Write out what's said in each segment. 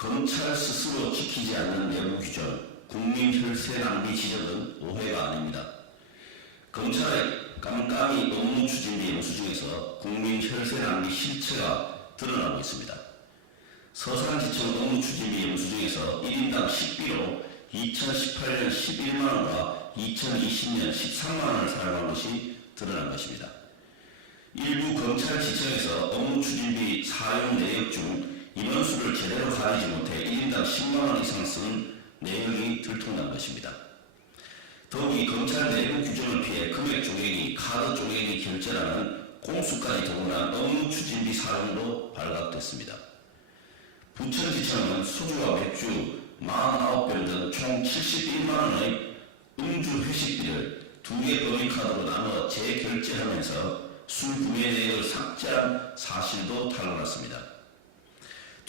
검찰 스스로 지키지 않는 내부 규정, 국민 혈세 낭비 지적은 오해가 아닙니다. 검찰의 깜깜이 업무 추진비 영수 중에서 국민 혈세 낭비 실체가 드러나고 있습니다. 서산지청 업무 추진비 영수 중에서 1인당 10비로 2018년 11만원과 2020년 13만원을 사용한 것이 드러난 것입니다. 일부 검찰지청에서 업무 추진비 사용 내역 중 인원수를 제대로 가리지 못해 1인당 10만원 이상 쓰는 내용이 들통난 것입니다. 더욱이 검찰 내부 규정을 피해 금액 쪼개기, 카드 쪼개기 결제라는 공수까지 동원한 업무 추진비 사용으로 발각됐습니다. 부천지청은 소주와 맥주 49병 등 총 71만원의 음주 회식비를 2개 법인카드로 나눠 재결제하면서 술 구매 내역을 삭제한 사실도 탄로났습니다.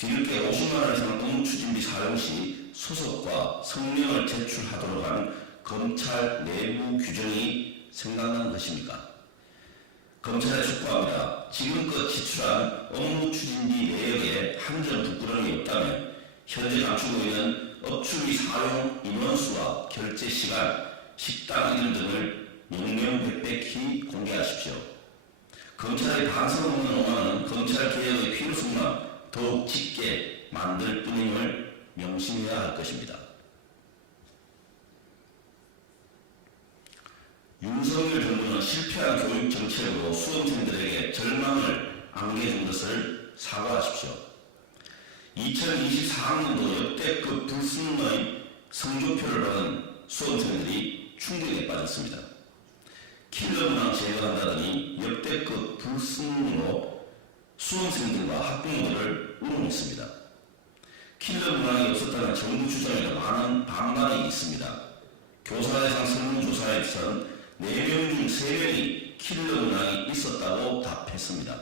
뒤늦게 50만원 이상 업무 추진비 사용 시 소속과 성명을 제출하도록 한 검찰 내부 규정이 생각난 것입니까? 검찰에 촉구합니다. 지금껏 지출한 업무 추진비 내역에 한 점 부끄러움이 없다면 현재 감추고 있는 업추비 사용 인원수와 결제 시간, 식당 이름 등을 명명백백히 공개하십시오. 검찰의 반성 없는 오만은 검찰 개혁의 필요성만 더욱 짙게 만들 뿐임을 명심해야 할 것입니다. 윤석열 정부는 실패한 교육 정책으로 수험생들에게 절망을 안겨준 것을 사과하십시오. 2024학년도 역대급 불순의 성적표를 받은 수험생들이 충격에 빠졌습니다. 킬러 문항 제거한다더니 역대급 불순으로 수험생들과 학부모들을 우롱했습니다. 킬러 문항이 없었다는 정부 주장에도 많은 반발이 있습니다. 교사대상 설문조사에서는 4명 중 3명이 킬러 문항이 있었다고 답했습니다.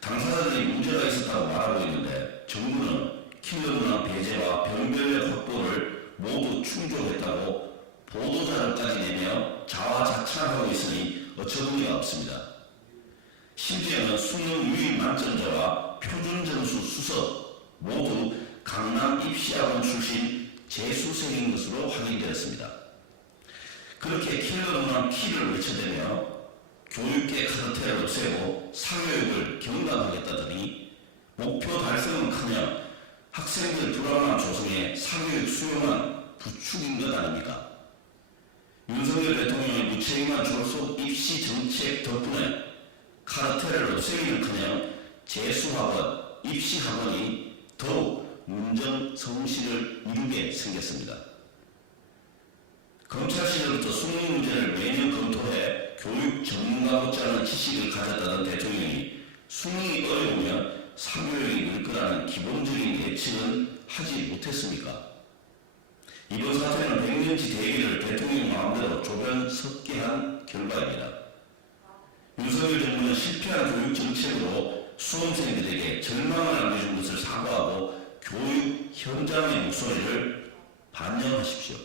당사자들이 문제가 있었다고 말하고 있는데 정부는 킬러 문항 배제와 병변력 확보를 모두 충족했다고 보도자료까지 내며 자화자찬하고 있으니 어처구니가 없습니다. 심지어는 수능 유일 만점자와 표준점수 수석 모두 강남 입시학원 출신 재수생인 것으로 확인되었습니다. 그렇게 킬러 문항 키를 외쳐대며 교육계 카르텔을 없애고 사교육을 경감하겠다더니 목표 달성은커녕 학생들 불안함 조성에 사교육 수용한 부추긴 것 아닙니까? 윤석열 대통령의 무책임한 졸속 입시 정책 덕분에 카르텔을 없애기는커녕 재수학원, 입시학원이 더욱 문정성실을 이루게 생겼습니다. 검찰 시절부터 수능 문제를 매년 검토해 교육 전문가 못지않은 지식을 가졌다던 대통령이 수능이 어려우면 사교육이 늘 거라는 기본적인 예측은 하지 못했습니까? 이번 사태는 100년치 대계를 대통령 마음대로 조변 섞게 한 결과입니다. 윤석열 정부는 실패한 교육 정책으로 수험생들에게 절망을 안겨준 것을 사과하고 교육 현장의 목소리를 반영하십시오.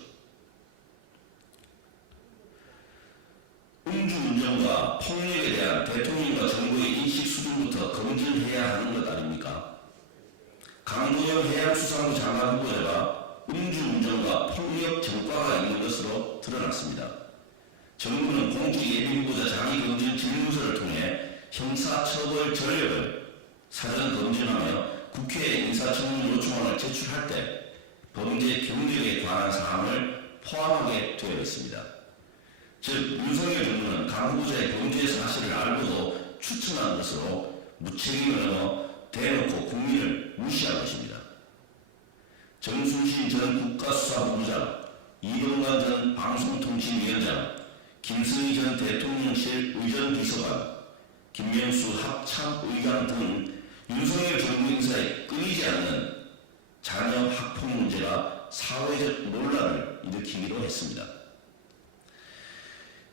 음주운전과 폭력에 대한 대통령과 정부의 인식 수준부터 검증해야 하는 것 아닙니까? 강도영 해양수산부 장관 후보자가 음주운전과 폭력 전과가 있는 것으로 드러났습니다. 정부는 공직예비 후보자 장의검증 질문서를 통해 형사처벌 전력을 사전 검증하며 국회에 인사청문 요청안을 제출할 때 범죄 경력에 관한 사항을 포함하게 되어 있습니다. 즉 윤석열 정부는 강 후보자의 범죄 사실을 알고도 추천한 것으로 무책임을 넘어 대놓고 국민을 무시한 것입니다. 정순신 전 국가수사본부장, 이동관 전 방송통신위원장, 김승희 전 대통령실 의전비서관, 김명수 합참의장 등 윤석열 정부 인사에 끊이지 않는 자녀 학폭 문제가 사회적 논란을 일으키기도 했습니다.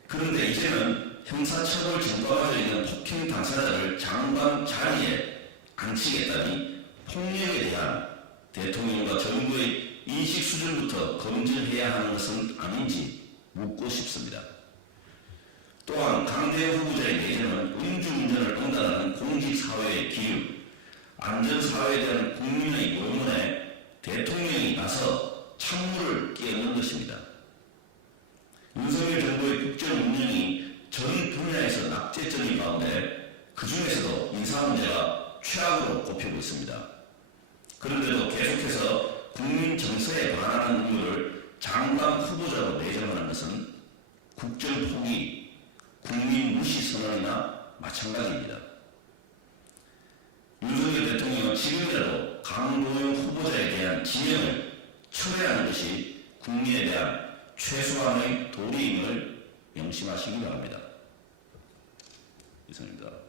그런데 이제는 형사처벌 전과가 있는 폭행 당사자를 장관 자리에 앉히겠다니 폭력에 대한 대통령과 정부의 인식 수준부터 검증해야 하는 것은 아닌지 묻고 싶습니다. 또한 강대호 후보자의 내재는 음주운전을 응단하는 공직사회의 기류, 안전사회에 대한 국민의 요구에 대통령이 나서 찬물을 끼얹는 것입니다. 윤석열 정부의 국정 운영이 전 분야에서 낙제점인 가운데 그 중에서도 인사 문제가 최악으로 꼽히고 있습니다. 그런데도 계속해서 국민 정서에 반하는 인물을 장관 후보자로 내정하는 것은 국정 포기, 국민 무시 선언이나 마찬가지입니다. 윤석열 대통령은 지금이라도 강도영 후보자에 대한 지명을 철회하는 것이 국민에 대한 최소한의 도리임을 명심하시기 바랍니다. 이상입니다.